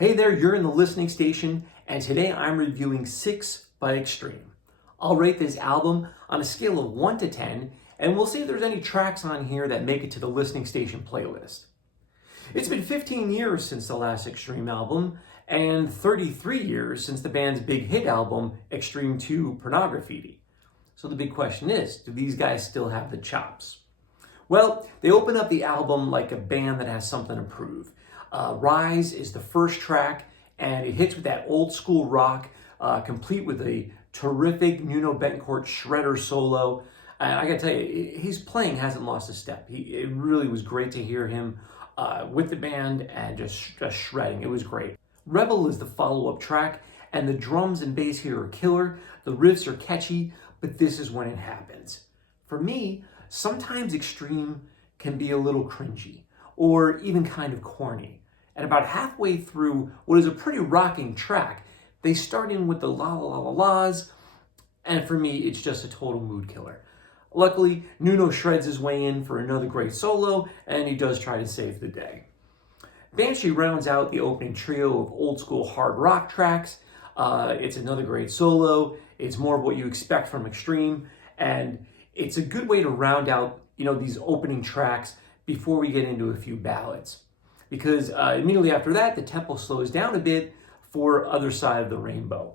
Hey there, you're in the listening station, and today I'm reviewing 6 by Extreme. I'll rate this album on a scale of 1 to 10, and we'll see if there's any tracks on here that make it to the listening station playlist. It's been 15 years since the last Extreme album, and 33 years since the band's big hit album, Extreme 2 Pornography. So the big question is, do these guys still have the chops? Well, they open up the album like a band that has something to prove. Rise is the first track, and it hits with that old school rock, complete with a terrific Nuno Bettencourt shredder solo. And I gotta tell you, his playing hasn't lost a step. It really was great to hear him with the band and just shredding. It was great. Rebel is the follow-up track, and the drums and bass here are killer. The riffs are catchy, but this is when it happens. For me, sometimes Extreme can be a little cringy or even kind of corny. And about halfway through what is a pretty rocking track, they start in with the la la la la la's, and for me, it's just a total mood killer. Luckily, Nuno shreds his way in for another great solo, and he does try to save the day. Banshee rounds out the opening trio of old school hard rock tracks. It's another great solo. It's more of what you expect from Extreme, and it's a good way to round out, these opening tracks before we get into a few ballads. Because immediately after that, the tempo slows down a bit for Other Side of the Rainbow.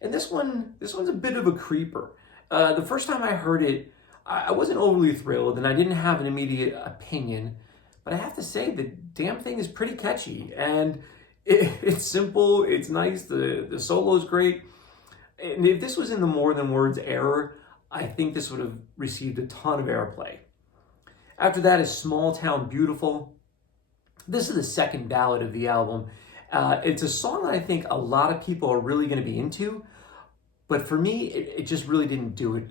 And this one's a bit of a creeper. The first time I heard it, I wasn't overly thrilled, and I didn't have an immediate opinion. But I have to say, the damn thing is pretty catchy, and it's simple, it's nice, the solo is great. And if this was in the More Than Words era, I think this would have received a ton of airplay. After that is Small Town Beautiful. This is the second ballad of the album. It's a song that I think a lot of people are really going to be into, but for me, it just really didn't do it.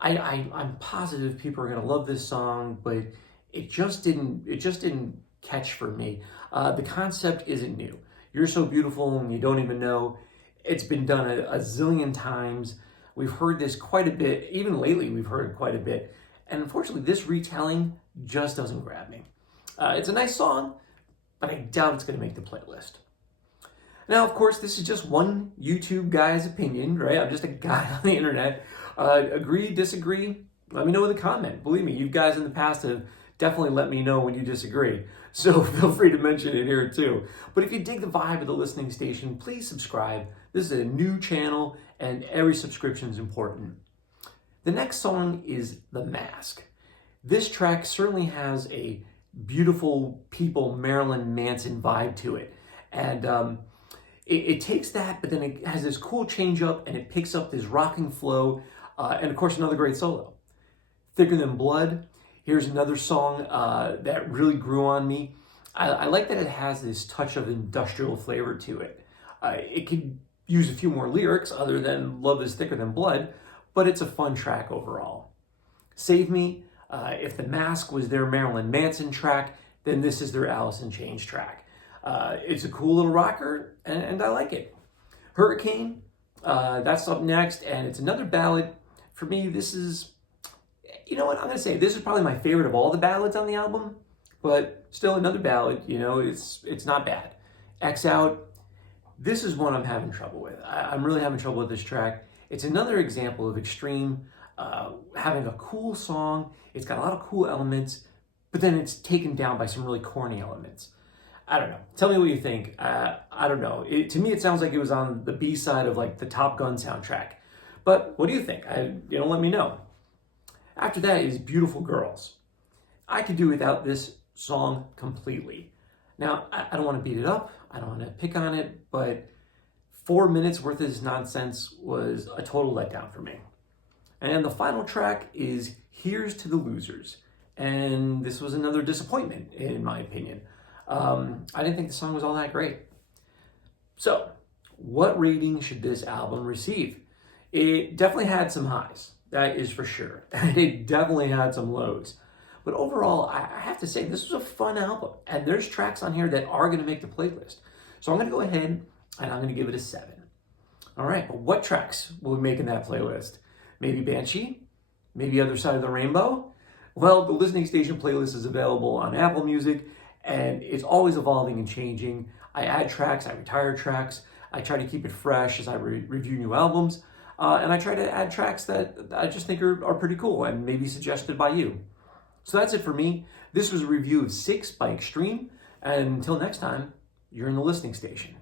I'm positive people are going to love this song, but it just didn't catch for me. The concept isn't new. You're so beautiful and you don't even know. It's been done a zillion times. We've heard this quite a bit. Even lately, we've heard it quite a bit. And unfortunately, this retelling just doesn't grab me. It's a nice song, but I doubt it's going to make the playlist. Now, of course, this is just one YouTube guy's opinion, right? I'm just a guy on the internet. Agree, disagree? Let me know in the comment. Believe me, you guys in the past have definitely let me know when you disagree. So feel free to mention it here too. But if you dig the vibe of the listening station, please subscribe. This is a new channel, and every subscription is important. The next song is The Mask. This track certainly has a beautiful people Marilyn Manson vibe to it. And it takes that, but then it has this cool change up, and it picks up this rocking flow. And of course, another great solo. Thicker Than Blood. Here's another song that really grew on me. I like that it has this touch of industrial flavor to it. It could use a few more lyrics other than Love Is Thicker Than Blood, but it's a fun track overall. Save Me. If The Mask was their Marilyn Manson track, then this is their Alice in Chains track. It's a cool little rocker, and I like it. Hurricane, that's up next, and it's another ballad. For me, this is, I'm going to say this is probably my favorite of all the ballads on the album, but still another ballad, it's not bad. X Out, this is one I'm having trouble with. I'm really having trouble with this track. It's another example of Extreme having a cool song. It's got a lot of cool elements, but then it's taken down by some really corny elements. I don't know. Tell me what you think. I don't know. To me, it sounds like it was on the B-side of like the Top Gun soundtrack. But what do you think? Let me know. After that is Beautiful Girls. I could do without this song completely. Now, I don't want to beat it up. I don't want to pick on it, but 4 minutes worth of this nonsense was a total letdown for me. And the final track is Here's to the Losers. And this was another disappointment, in my opinion. I didn't think the song was all that great. So, what rating should this album receive? It definitely had some highs, that is for sure. And it definitely had some lows. But overall, I have to say, this was a fun album. And there's tracks on here that are going to make the playlist. So I'm going to go ahead and I'm going to give it a 7. All right, but what tracks will we make in that playlist? Maybe Banshee? Maybe Other Side of the Rainbow? Well, the listening station playlist is available on Apple Music and it's always evolving and changing. I add tracks, I retire tracks, I try to keep it fresh as I review new albums, and I try to add tracks that I just think are pretty cool and maybe suggested by you. So that's it for me. This was a review of 6 by Extreme, and until next time, you're in the listening station.